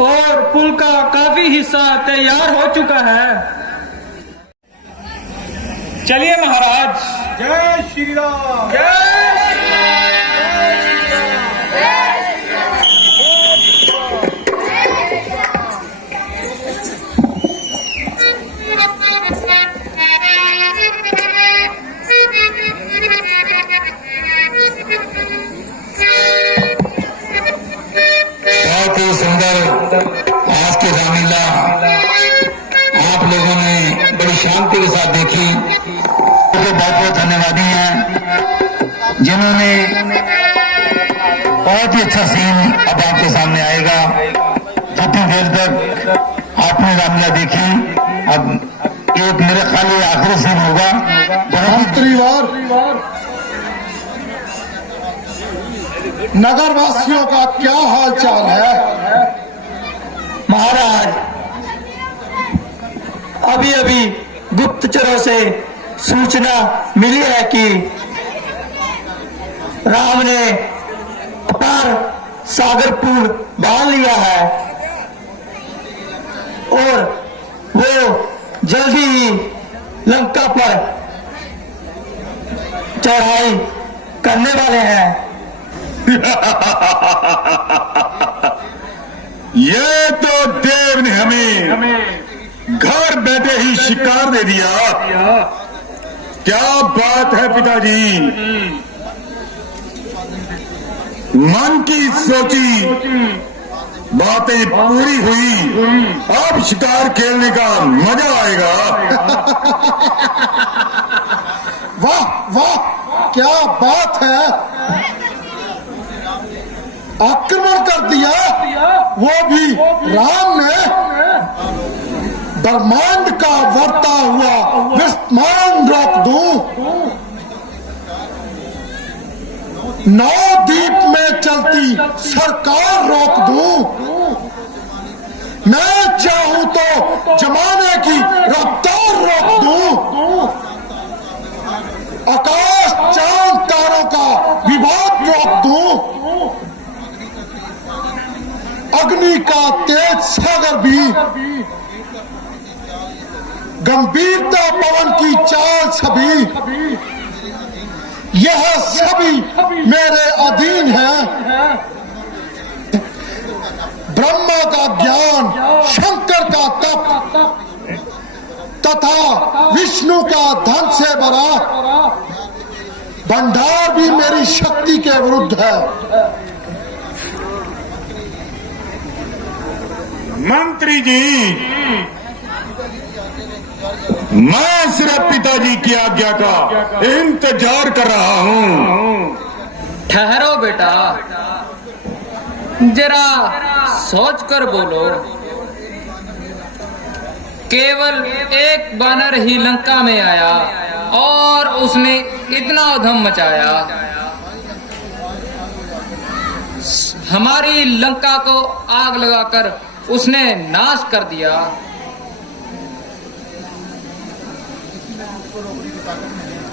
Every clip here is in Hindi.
और पुल का काफी हिस्सा तैयार हो चुका है। चलिए महाराज। जय श्री राम। बहुत ही सुंदर आज की रामलीला आप लोगों ने बड़ी शांति के साथ देखी। तो बहुत बहुत धन्यवादी हैं जिन्होंने बहुत ही अच्छा सीन अब आपके सामने आएगा। जितनी देर तक आपने रामलीला देखी, अब एक मेरे ख्याल में आखिरी सीन होगा। मंत्रीवार नगर वासियों का क्या हाल चाल है? महाराज, अभी अभी गुप्तचरों से सूचना मिली है कि राम ने अपार सागर पुल बांध लिया है और वो जल्दी ही लंका पर चढ़ाई करने वाले हैं। ये तो देव ने हमें घर बैठे ही शिकार दे दिया। क्या बात है पिताजी, मन की सोची बातें पूरी हुई। अब शिकार खेलने का मजा आएगा। वाह वाह, क्या बात है! आक्रमण कर दिया, वो भी राम ने। ब्रह्मांड का वर्ता हुआ विस्मान रोक दूं, नवद्वीप में चलती सरकार रोक दूं, मैं चाहूं तो जमाने की रफ्तार रोक दूं, आकाश चांद तारों का विवाद रोक दूं, अग्नि का तेज सागर भी, गंभीरता पवन की चाल सभी, यह सभी मेरे अधीन है। ब्रह्मा का ज्ञान, शंकर का तप तथा विष्णु का धन से भरा भंडार भी मेरी शक्ति के विरुद्ध है। मंत्री जी, मैं सिर्फ पिताजी की आज्ञा का इंतजार कर रहा हूँ। ठहरो बेटा, जरा सोच कर बोलो। केवल एक बानर ही लंका में आया और उसने इतना उधम मचाया, हमारी लंका को आग लगाकर उसने नाश कर दिया।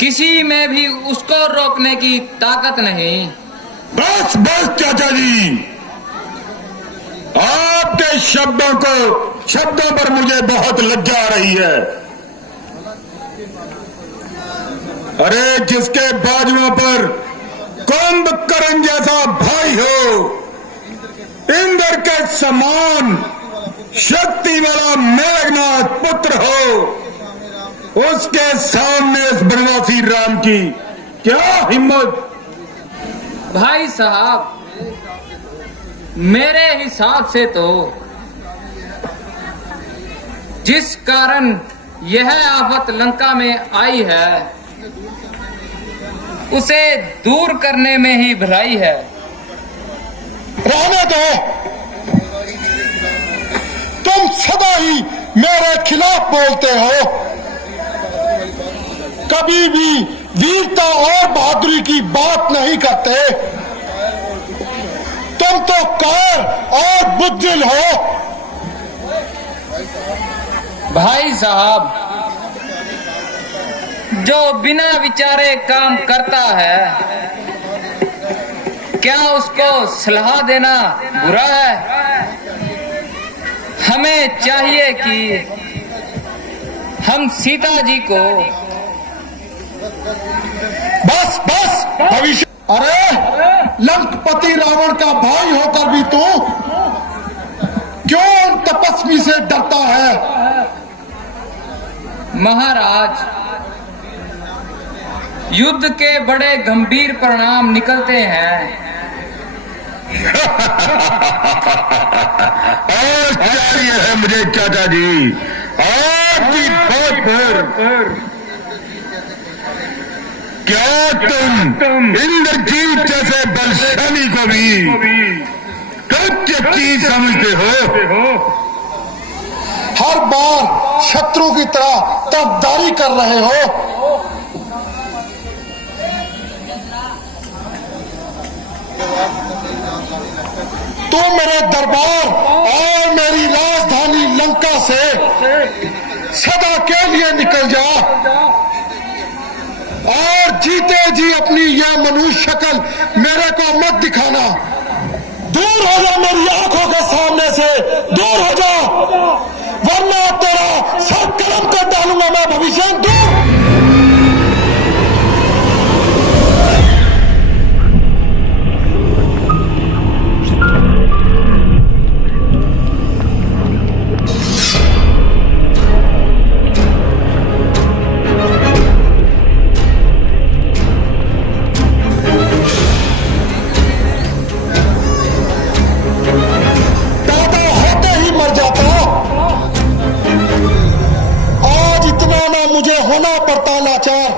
किसी में भी उसको रोकने की ताकत नहीं। बस बस चाचा जी, आपके शब्दों पर मुझे बहुत लज्जा आ रही है। अरे जिसके बाजुओं पर कुंभकर्ण जैसा भाई हो, इंद्र के समान शक्ति वाला मेघनाथ पुत्र हो, उसके सामने इस बनवासी राम की क्या हिम्मत। भाई साहब, मेरे हिसाब से तो जिस कारण यह आफत लंका में आई है, उसे दूर करने में ही भलाई है। रहने दो, तुम सदा ही मेरे खिलाफ बोलते हो, कभी भी वीरता और बहादुरी की बात नहीं करते। तुम तो कार और बुद्धिल हो। भाई साहब, जो बिना विचारे काम करता है, क्या उसको सलाह देना बुरा है? हमें चाहिए कि हम सीता जी को बस बस भविष्य। अरे लंकपति रावण का भाई होकर भी तू क्यों उन तपस्वी से डरता है? महाराज, युद्ध के बड़े गंभीर परिणाम निकलते हैं। आश्चर्य है मुझे चाचा जी, आपकी बात पर। क्या तुम इंद्रजीत जैसे बलशाली को भी तुच्छ चीज समझते हो? हर बार शत्रु की तरह तरफदारी कर रहे हो। तू मेरे दरबार और मेरी राजधानी लंका से सदा के लिए निकल जा और जीते जी अपनी यह मनुष्य शक्ल मेरे को मत दिखाना। दूर हो जा मेरी आंखों के सामने से, दूर हो जा, वरना तेरा सर कलम कर डालूंगा मैं भविष्य। दूर। मुझे होना पड़ता लाचार।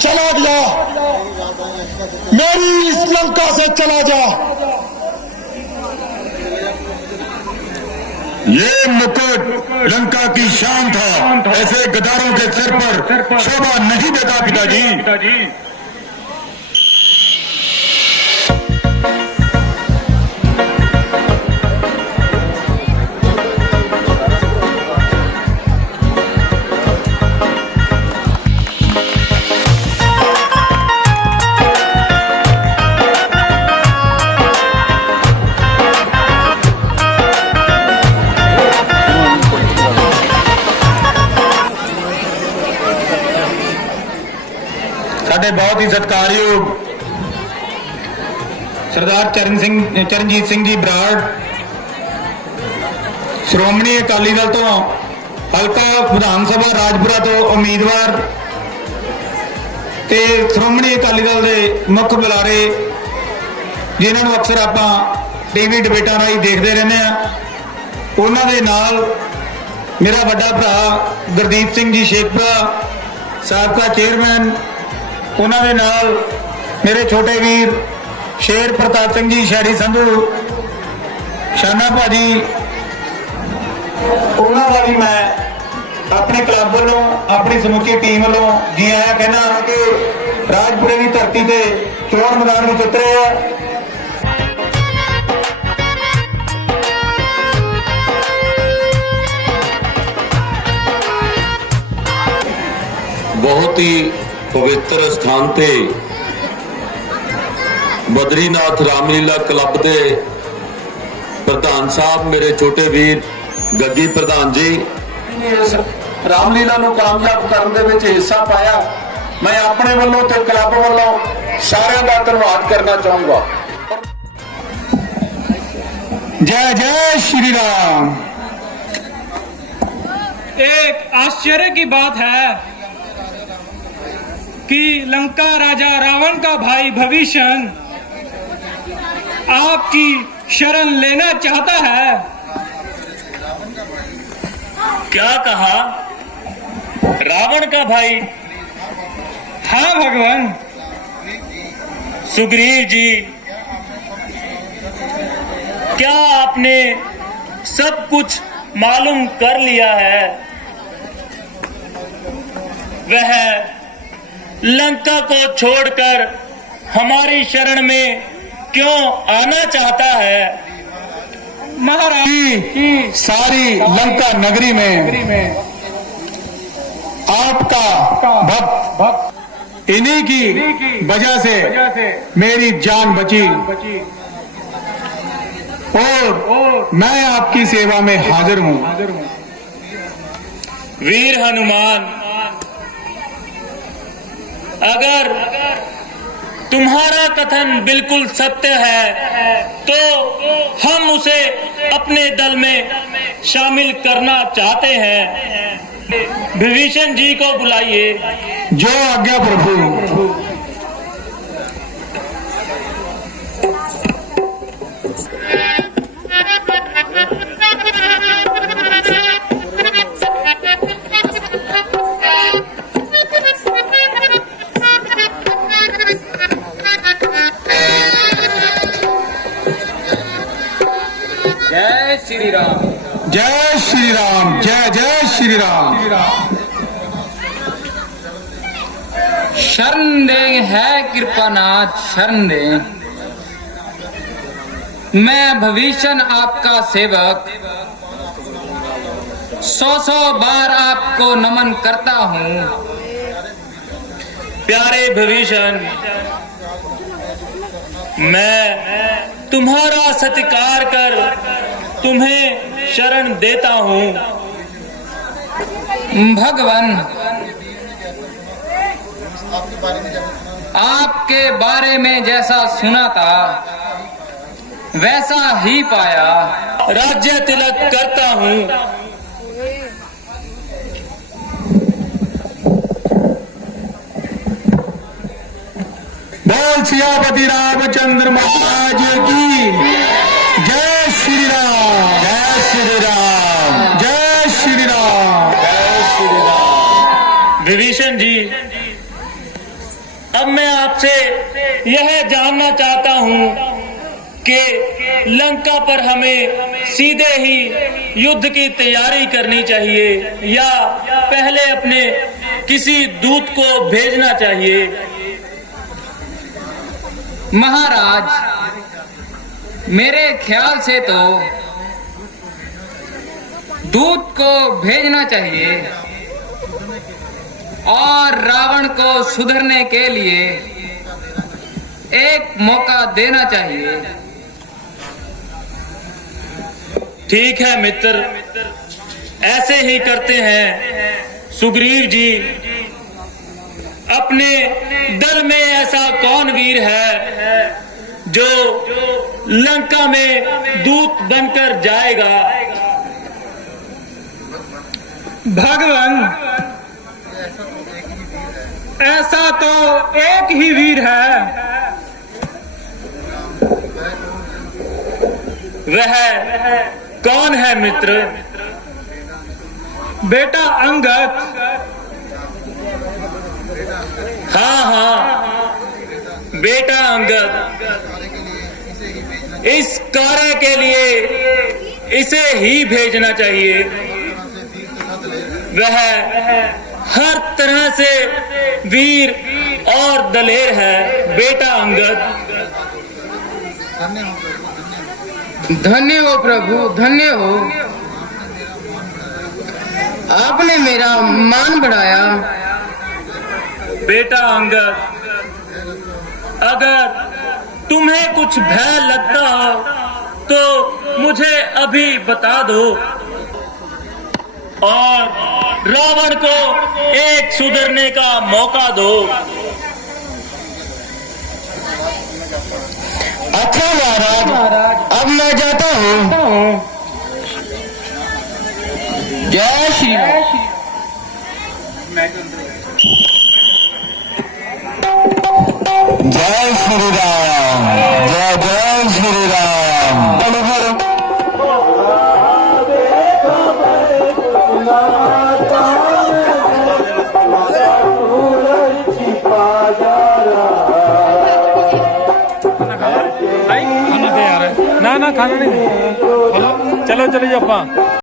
चला गया, मेरी इस लंका से चला जा। ये मुकुट लंका की शान था, ऐसे गदारों के सिर पर शोभा नहीं देता पिताजी। बहुत ही सत्कारयोग सरदार चरणजीत सिंह जी बराड़, श्रोमणी अकाली दल तो हल्का विधान सभा राजपुरा तो उम्मीदवार ते श्रोमणी अकाली दल के मुख बुलारे जिन्होंने अक्सर आप टीवी डिबेटां राही देखते रहने, उन्होंने नाल मेरा बड़ा भरा गुरदीप सिंह जी शेखपुरा साबका चेयरमैन, उन्होंने नाल मेरे छोटे वीर शेर प्रताप सिंह जी शहरी संधू शाना भाजी, उन्होंने भी मैं अपने क्लब वालों अपनी समूची टीम वालों जी आया कहना कि राजपुरे की धरती से चोण मैदान में उतरे हैं। बहुत ही पवित्र स्थान ते बद्रीनाथ रामलीला क्लब के प्रधान साहब मेरे छोटे वीर गद्दी प्रधान जी ने इस रामलीला को कामयाब करने में हिस्सा पाया। मैं अपने वालों ते क्लब वालों सारे का धन्यवाद करना चाहूंगा। जय जय श्री राम। एक आश्चर्य की बात है कि लंका राजा रावण का भाई भविष्य आपकी शरण लेना चाहता है। क्या कहा? रावण का भाई? हाँ भगवान। सुग्रीव जी, क्या आपने सब कुछ मालूम कर लिया है? वह लंका को छोड़कर हमारी शरण में क्यों आना चाहता है? महाराज, सारी लंका नगरी में आपका भक्त इन्हीं की वजह से मेरी जान बची। और मैं आपकी सेवा में हाजिर हूँ। वीर हनुमान, अगर तुम्हारा कथन बिल्कुल सत्य है तो हम उसे अपने दल में शामिल करना चाहते हैं। विभीषण जी को बुलाइए। जो आज्ञा प्रभु। जय श्री राम। जय श्री राम। जय जय श्री राम। शरण दे है कृपानाथ, शरण दे। मैं भविष्य आपका सेवक 100 बार आपको नमन करता हूँ। प्यारे विभीषण, मैं तुम्हारा सत्कार कर तुम्हें शरण देता हूँ। भगवान, आपके बारे में जैसा सुना था वैसा ही पाया। राज्य तिलक करता हूँ। बोल सियापति रामचंद्र महाराज की जय। श्री राम। जय श्री राम। जय श्री राम। जय श्री राम। विभीषण जी, अब मैं आपसे यह जानना चाहता हूँ कि लंका पर हमें सीधे ही युद्ध की तैयारी करनी चाहिए या पहले अपने किसी दूत को भेजना चाहिए। महाराज, मेरे ख्याल से तो दूत को भेजना चाहिए और रावण को सुधरने के लिए एक मौका देना चाहिए। ठीक है मित्र, ऐसे ही करते हैं। सुग्रीव जी, अपने दल में ऐसा कौन वीर है जो लंका में दूत बनकर जाएगा? भगवान, ऐसा तो एक ही वीर है। वह कौन है मित्र? बेटा अंगद। हाँ हाँ, बेटा अंगद। इस कार्य के लिए इसे ही भेजना चाहिए। वह हर तरह से वीर और दलेर है। बेटा अंगद, धन्य हो प्रभु, धन्य हो। आपने मेरा मान बढ़ाया। बेटा अंगद, अगर तुम्हें कुछ भय लगता हो तो मुझे अभी बता दो और रावण को एक सुधरने का मौका दो। अच्छा महाराज, अब मैं जाता हूँ। जय श्री राम। जय श्री राम। जय जय श्री राम। खाना दे यार। ना खाना नहीं। चलो चलो जी, आप